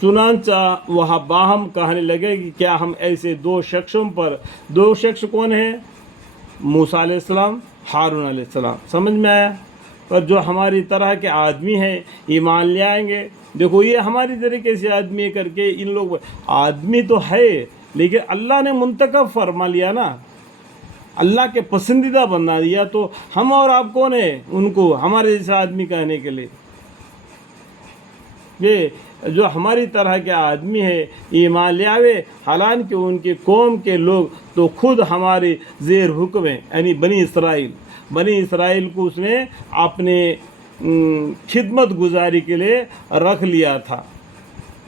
चुनांचा वहाँ बाहम कहने लगे कि क्या हम ऐसे दो शख्सों पर, दो शख्स कौन है? मूसा अलैहिस्सलाम, हारून अलैहिस्सलाम, समझ में आया? और जो हमारी तरह के आदमी हैं ईमान ले आएंगे। देखो ये हमारी तरीके से आदमी करके इन लोग, आदमी तो है लेकिन अल्लाह ने मुंतखब फरमा लिया ना, अल्लाह के पसंदीदा बना दिया, तो हम और आप कौन है उनको हमारे जैसा आदमी कहने के लिए? ये जो हमारी तरह के आदमी है ईमान ले आवे, हालांकि उनके कौम के लोग तो खुद हमारे ज़ेर हुक्म है, यानी बनी इसराइल को उसने अपने खिदमत गुजारी के लिए रख लिया था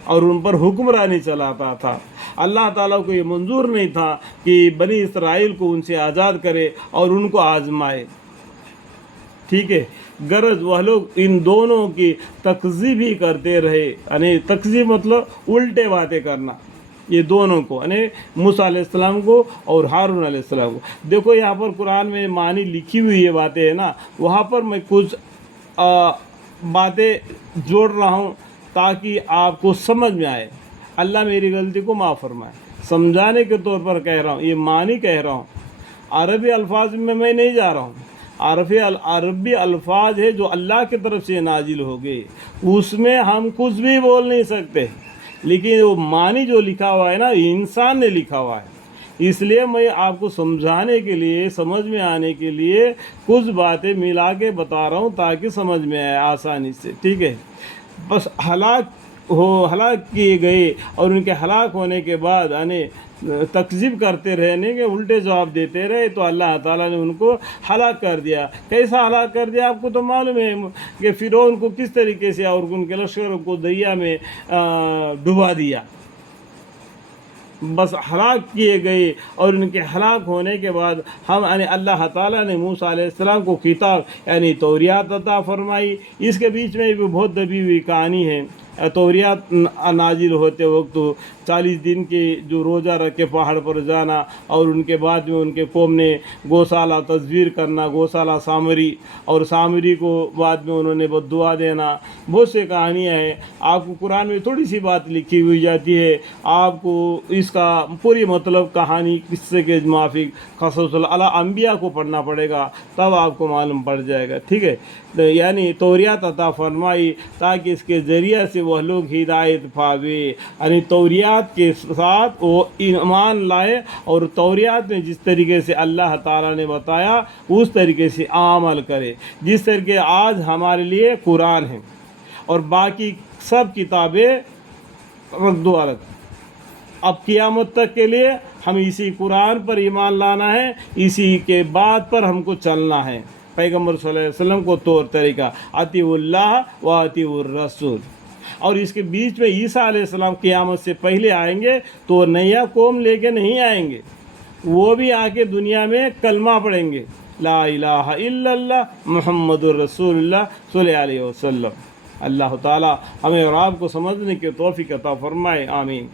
और उन पर हुक्मरानी चलाता था। अल्लाह ताला को ये मंजूर नहीं था कि बनी इसराइल को उनसे आज़ाद करे और उनको आजमाए, ठीक है। गरज वह लोग इन दोनों की तकज़ीब ही करते रहे, यानी तकज़ीब मतलब उल्टे बातें करना, ये दोनों को, यानी मूसा अलैहिस्सलाम को और हारून अलैहिस्सलाम को। देखो यहाँ पर कुरान में मानी लिखी हुई ये बातें है ना, वहाँ पर मैं कुछ बातें जोड़ रहा हूँ ताकि आपको समझ में आए। अल्लाह मेरी गलती को माफ़ फरमाए, समझाने के तौर पर कह रहा हूँ, ये मानी कह रहा हूँ, अरबी अल्फाज में मैं नहीं जा रहा हूँ। अरबी अल्फाज है जो अल्लाह की तरफ से नाजिल हो गए, उसमें हम कुछ भी बोल नहीं सकते, लेकिन वो मानी जो लिखा हुआ है ना, इंसान ने लिखा हुआ है। इसलिए मैं आपको समझाने के लिए, समझ में आने के लिए कुछ बातें मिला के बता रहा हूँ ताकि समझ में आए आसानी से, ठीक है। बस हलाक किए गए और उनके हलाक होने के बाद यानी तकज़ीब करते रहने के उल्टे जवाब देते रहे, तो अल्लाह ताला ने उनको हलाक कर दिया। कैसा हलाक कर दिया आपको तो मालूम है कि फ़िरौन को किस तरीके से और उनके लश्कर को दरिया में डुबा दिया। बस हलाक किए गए और उनके हलाक होने के बाद हम यानी अल्लाह ताला ने मूसा अलैहिस्सलाम को किताब यानी तौरात अता फरमाई। इसके बीच में भी बहुत दबी हुई कहानी है। तौरात नाजिल होते वक्त 40 दिन के जो रोज़ा रख के पहाड़ पर जाना और उनके बाद में उनके कौम ने गौशाला तस्वीर करना, गौशाला सामरी, और सामरी को बाद में उन्होंने बद्दुआ देना, बहुत से कहानियाँ हैं। आपको कुरान में थोड़ी सी बात लिखी हुई जाती है, आपको इसका पूरी मतलब कहानी किस्से के माफिक क़ससुल अंबिया को पढ़ना पड़ेगा, तब आपको मालूम पड़ जाएगा, ठीक है। तो यानी तौरात अता फरमाई ताकि इसके ज़रिए से वह लोग हिदायत पावे, यानी तौरात के साथ वो ईमान लाए और तौरात में जिस तरीके से अल्लाह ताला ने बताया उस तरीके से अमल करे, जिस तरीके आज हमारे लिए कुरान है और बाकी सब किताबें रख दो अलग। अब क़यामत तक के लिए हम इसी कुरान पर ईमान लाना है, इसी के बाद पर हमको चलना है। पैगम्बर सल्लल्लाहु अलैहि वसल्लम को तौर तरीका अतीउल्लाह व अतीउर रसूल। और इसके बीच में ईसा अलैहिस्सलाम क़यामत से पहले आएंगे तो नया कौम लेके नहीं आएंगे, वो भी आके दुनिया में कलमा पढ़ेंगे, ला इलाहा इल्लल्लाह मुहम्मदुर रसूलुल्लाह सल्लल्लाहु अलैहि वसल्लम। अल्लाह ताला हमें और आपको समझने की तौफीक अता फरमाए, आमीन।